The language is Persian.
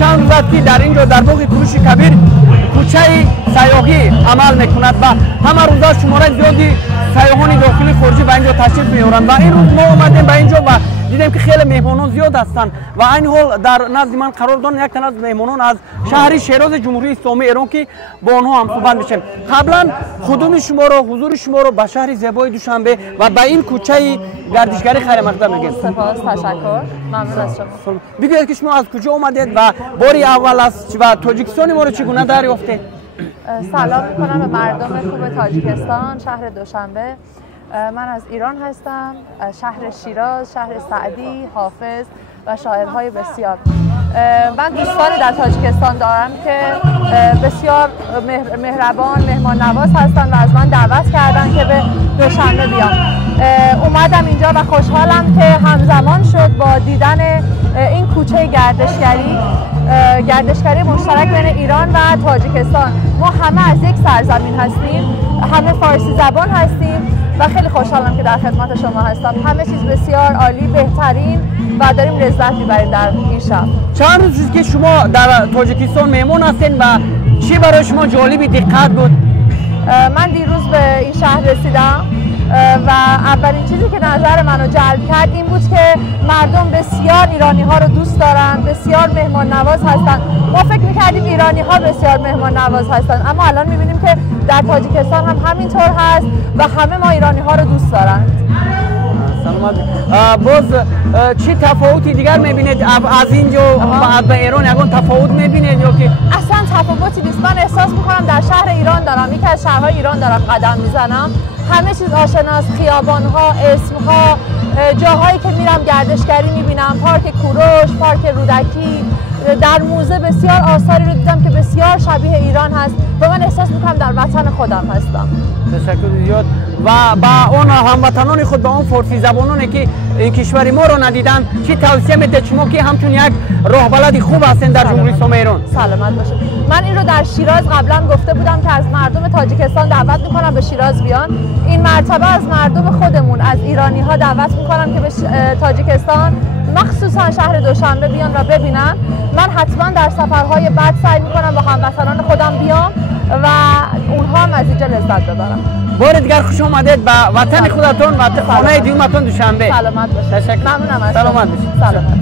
چند روز است که در اینجا در باغ کوروش کبیر کوچه سیاحی عمل میکند و همه روزا شماره زیادی سیاحان داخلی خارجی به اینجا تشریف میارند و این روز ما اومدیم به اینجا و دیدیم که خیلی مهمانان زیاد هستند و این حال در نزد من قرار دارن یک تن از مهمانان از شهر شیراز جمهوری اسلامی ایران که با آنها هم صحبت میشیم. قبلا قدوم شما رو حضور شما رو به شهر زیبای دوشنبه و به این کوچه گردشگری خیر مقدم میگیم. سپاس، تشکر، ممنون از شما. بگویید که شما از کجا اومدید و باری اول از و تاجیکستان ما رو چگونه دریافتید؟ سلام میکنم به مردم خوب تاجیکستان، شهر دوشنبه. من از ایران هستم، شهر شیراز، شهر سعدی، حافظ و شاعرهای بسیار. من دوستانی در تاجیکستان دارم که بسیار مهربان، مهمان نواز هستند و از من دعوت کردن که به دوشنبه بیام. اومدم اینجا و خوشحالم که همزمان شد با دیدن این کوچه گردشگری مشترک بین ایران و تاجیکستان. ما همه از یک سرزمین هستیم، همه فارسی زبان هستیم و خیلی خوشحالم که در خدمت شما هستم. همه چیز بسیار عالی، بهترین و داریم لذت میبریم در این شب. چند روز که شما در تاجیکستان مهمون هستین و چی برای شما جالبی دقت بود؟ من دیروز به این شهر رسیدم و اولین چیزی که نظر منو جلب کرد این بود که مردم بسیار ایرانی ها رو دوست دارن، بسیار مهمان نواز هستن. ما فکر میکردیم ایرانی ها بسیار مهمان نواز هستن، اما الان میبینیم که در تاجیکستان هم همینطور هست و همه ما ایرانی ها رو دوست دارن. سلامت. باز چی تفاوتی دیگر میبینید از اینجا به ایران؟ یکان تفاوت میبینید یا که اصلا تفاوتی نیست؟ من احساس میکنم در شهر ایران دارم، یکی از شهرهای ایران دارم قدم میزنم. همه چیز آشناست، خیابان‌ها، اسم‌ها، جاهایی که میرم گردشگری میبینم، پارک کوروش، پارک رودکی. در موزه بسیار آثاری رو دیدم که بسیار شبیه ایران هست و من احساس میکنم در وطن خودم هستم. تشکر زیاد. و با اون هموطنان خود، با اون فارسی زبانانی که این کشور ما رو ندیدن، چی توصیه میدید شما که همچون یک راه بلد خوب هستین در جمهوری اسلامی ایران؟ سلامت باشید. من این رو در شیراز قبلا گفته بودم که از مردم تاجیکستان دعوت میکنم به شیراز بیان. این مرتبه از مردم خودمون، از ایرانی ها دعوت میکنم که به تاجیکستان، مخصوصا شهر دوشنبه بیان و ببینن. من حتما در سفرهای بعد سعی میکنم با هموطنان خودم بیام و اونها هم از اینجا لذت ببرن. بار دیگر خوش آمدید به وطن خودتون و خانه دیومتون دوشنبه. سلامت باشید. تشکر. ممنونم از سلامت باشید. سلامت.